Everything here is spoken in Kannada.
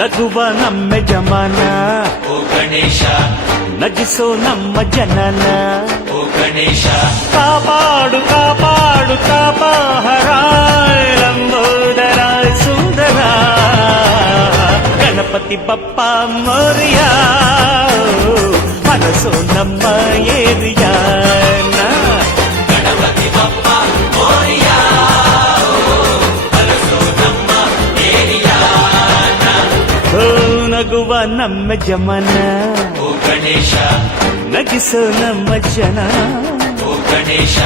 ನಗುವ ನಮ್ಮ ಜಮಾನ ಓ ಗಣೇಶ ನಗಿಸೋ ನಮ್ಮ ಜನನ ಓ ಗಣೇಶ ಕಾಪಾಡು ಕಾಪಾಡು ತಾಪಹರಾಯ ಲಂಬೋದರ ಸುಂದರ ಗಣಪತಿ ಬಪ್ಪ ಮೋರಿಯ ಮನಸ್ಸು ನಮ್ಮ ಏರಿಯಾನ ಗಣಪತಿ ಬಪ್ಪ ಮೋರಿಯಾ ಹರಸೋ ನಮ್ಮ ಏರಿಯಾನ ಓ ನಗುವ ನಮ್ಮ ಜಮನ ಓ ಗಣೇಶ ನಗಿಸೋ ನಮ್ಮ ಜನ ಓ ಗಣೇಶ